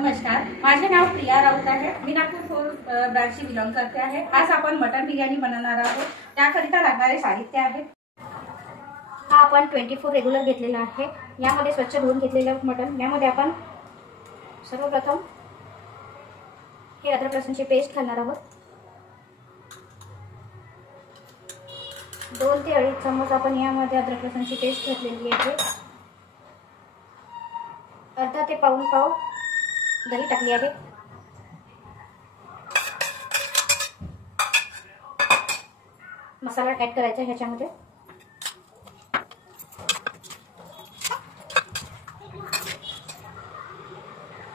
नमस्कार, माझे नाव प्रिया राऊत आहे. मी नागपूर ब्रांचची बिलॉंग करते आहे. आज आपण मटन बिर्याणी बनवणार आहोत. त्याकरिता लागणारे साहित्य आहे. हा आपण 24 रेग्युलर घेतलेला आहे. यामध्ये स्वच्छ धुवून घेतलेलं मटन. यामध्ये आपण सर्वप्रथम हे अद्रक लसूणची पेस्ट घालणार आहोत. 2 ते 2.5 चम्मच आपण यामध्ये अद्रक लसूणची पेस्ट घातलेली आहे. अर्धा ते पाऊण पाव दही टाकली आहे. मसाला ऍड करायचा ह्याच्यामध्ये.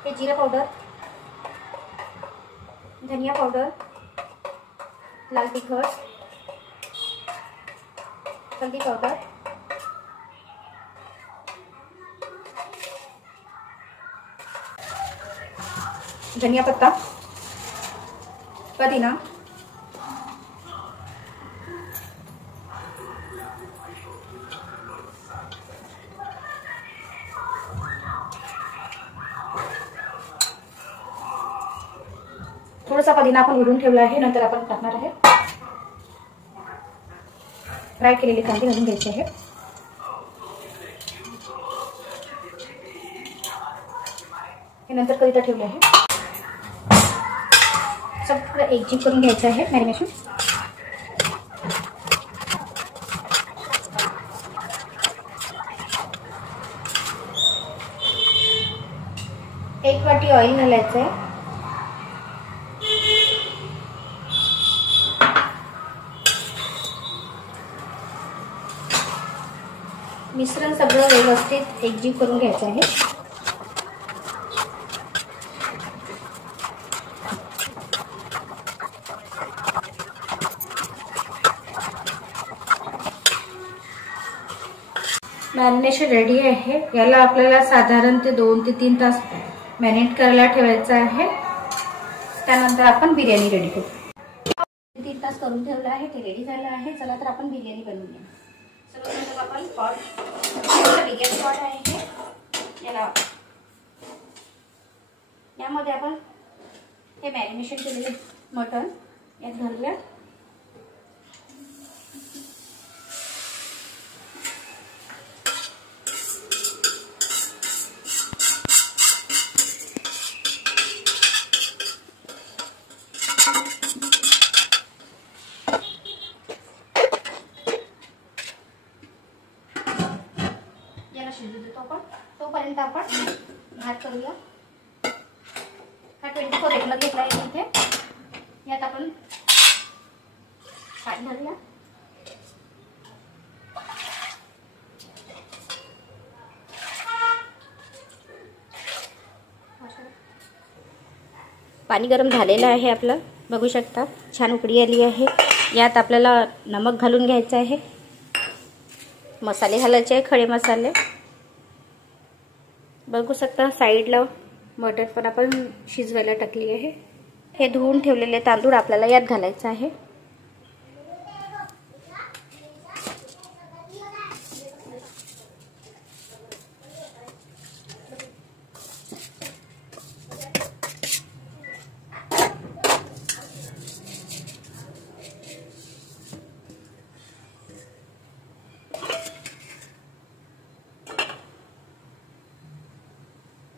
हे जिरा पावडर, धनिया पावडर, लाल तिखट, हल्दी पावडर, धनिया पत्ता, पुदीना, थोडासा पुदीना आपण उडून ठेवला आहे. नंतर आपण टाकणार आहे. फ्राय केलेले कांदे घालून घ्यायचे आहे. हे नंतर कढईत ठेवले आहे. सगळं एकजीव करून घ्यायचं आहे मॅरिनेशन. एक वाटी ऑइल घालायचं आहे. मिश्रण सगळं व्यवस्थित एकजीव करून घ्यायचं आहे. मॅरिनेशन रेडी आहे. याला आपल्याला साधारण ते 2 ते 3 तास मॅरिनेट करायला ठेवायचं आहे. त्यानंतर आपण बिर्याणी रेडी करू. 3 तास करून ठेवलं आहे. ते रेडी झालं आहे. चला तर आपण बिर्याणी बनवूया. सर्वप्रथम आपण बिर्याणी पॉट आहे याला, यामध्ये आपण हे मॅरिनेशन केलेले मटन यात घालूया. याला शिजू देतो आपण. तोपर्यंत आपण भात करूया. हा 24 रेग्युलर घेतला आहे इथे. यात आपण पाणी घालूया. पाणी गरम झालेलं आहे आपलं. बघू शकता छान उकळी आली आहे. यात आपल्याला नमक घालून घ्यायचं आहे. मसाले घालायचे आहे, खडे मसाले. बघू शकता साईडला मटण पण आपण शिजवायला टाकली आहे. हे धुवून ठेवलेले तांदूळ आपल्याला यात घालायचं आहे.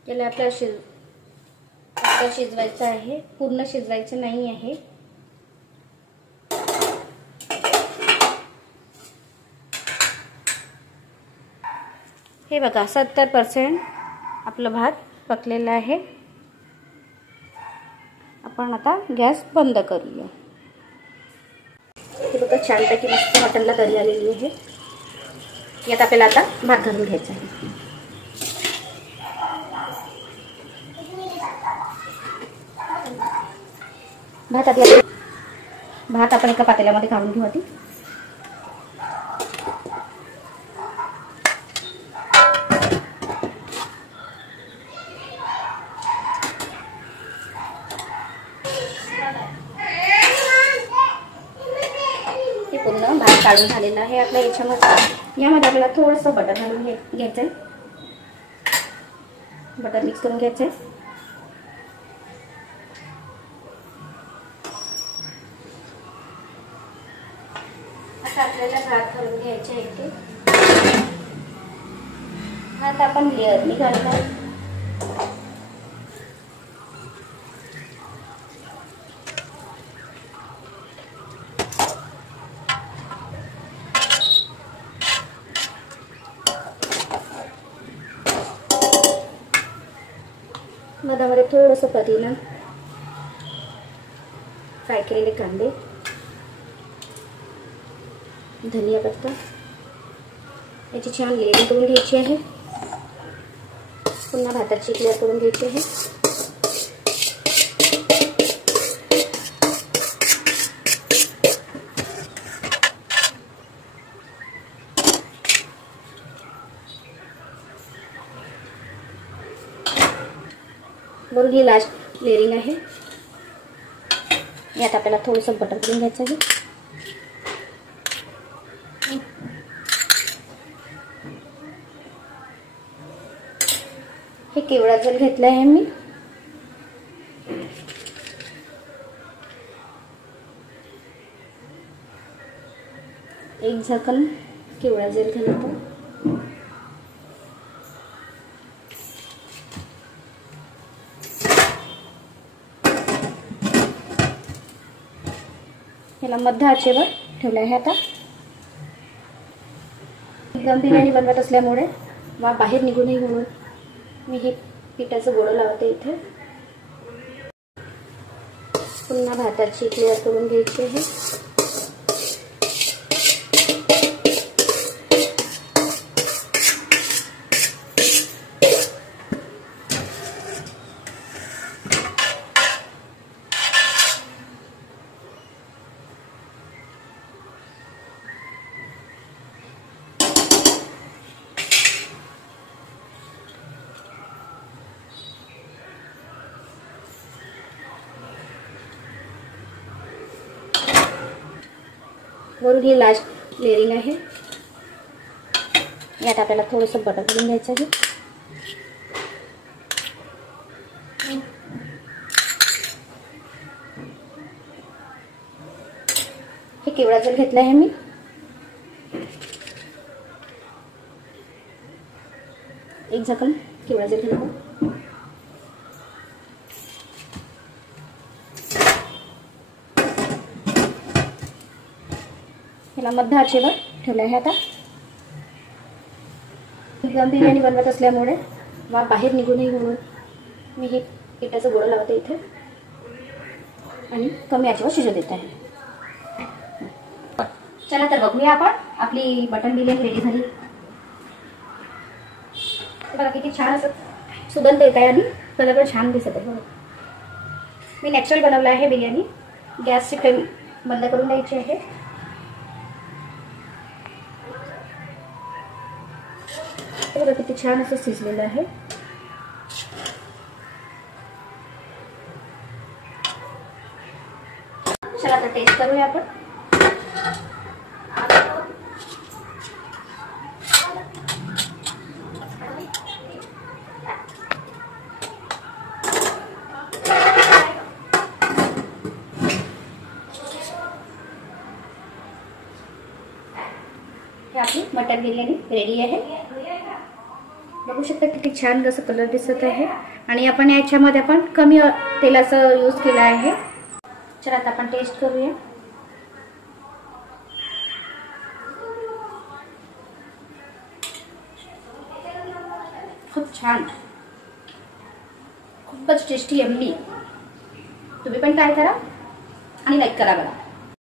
याला आपल्याला शिजवायचं आहे. पूर्ण शिजवायचं नाही आहे. हे बघा 70% आपलं भात पकलेलं आहे. आपण आता गॅस बंद करूया. हे बघा छानपैकी मस्त मटनला तरी आलेली आहे. यात आपल्याला आता भात घालून घ्यायचा आहे. भात आपण एका पातेल्यामध्ये काढून घेऊ आधी. हे पूर्ण भात काढून झालेला आहे आपल्या यामध्ये आपल्याला थोडंसं बटर घालून घ्यायचं आहे. बटर मिक्स करून घ्यायचं आहे. असं आपल्याला भात करून घ्यायचे आहे ते. आता आपण लेअरनी घालणार. मधामध्ये थोडंसं पुदिना, फ्राय केलेले कांदे, धनिया पत्ता याची छान लेअरिंग करून घ्यायची आहे. पुन्हा भाताची लेअर करून घ्यायची आहे. वरून ही लास्ट लेअरिंग आहे. यात आपल्याला थोडंसं बटर करून घ्यायचं आहे. हे केवडा जल घेतला आहे मी. एक झाकण केवडा जल घालतो. याला मध्य आचेवर ठेवलं आहे. आता दम बिर्याणी बनवत असल्यामुळे बाहेर निघू नये म्हणून मी हे पिठाचं गोळं लावते इथे. पुन्हा भाताची लेअर करून घ्यायची आहे. वरून ही लास्ट लेअरिंग आहे. यात आपल्याला थोडंसं बटर करून घ्यायचं आहे. हे केवडा जल घेतला आहे मी. एक झाकण केवडा जल घेतला. याला मध्य आचेवर ठेवलं आहे. आता दम बिर्याणी बनवत असल्यामुळे बाहेर निघू नये म्हणून मी हे पिठाचं गोळं लावते इथे आणि कमी आचेवर शिजू देत आहे. चला तर बघूया आपण. आपली मटन बिर्याणी रेडी झाली. बघा किती छान असं सुगंध येत आहे आणि कलर पण छान दिसत आहे. मी नॅचरल बनवलं आहे बिर्याणी. गॅसची फ्लेम बंद करून द्यायची आहे. बघा किती छान असं शिजलेलं आहे. चला आता टेस्ट करूया आपण. आपली मटन बिर्याणी रेडी आहे. बघू शकता किती छान असं कलर दिसत आहे आणि आपण याच्यामध्ये आपण कमी तेलाचा यूज केला आहे. चला आता आपण टेस्ट करूया. खूप छान, खूपच टेस्टी, यम्मी. तुम्ही पण ट्राय करा आणि लाईक करा बघा.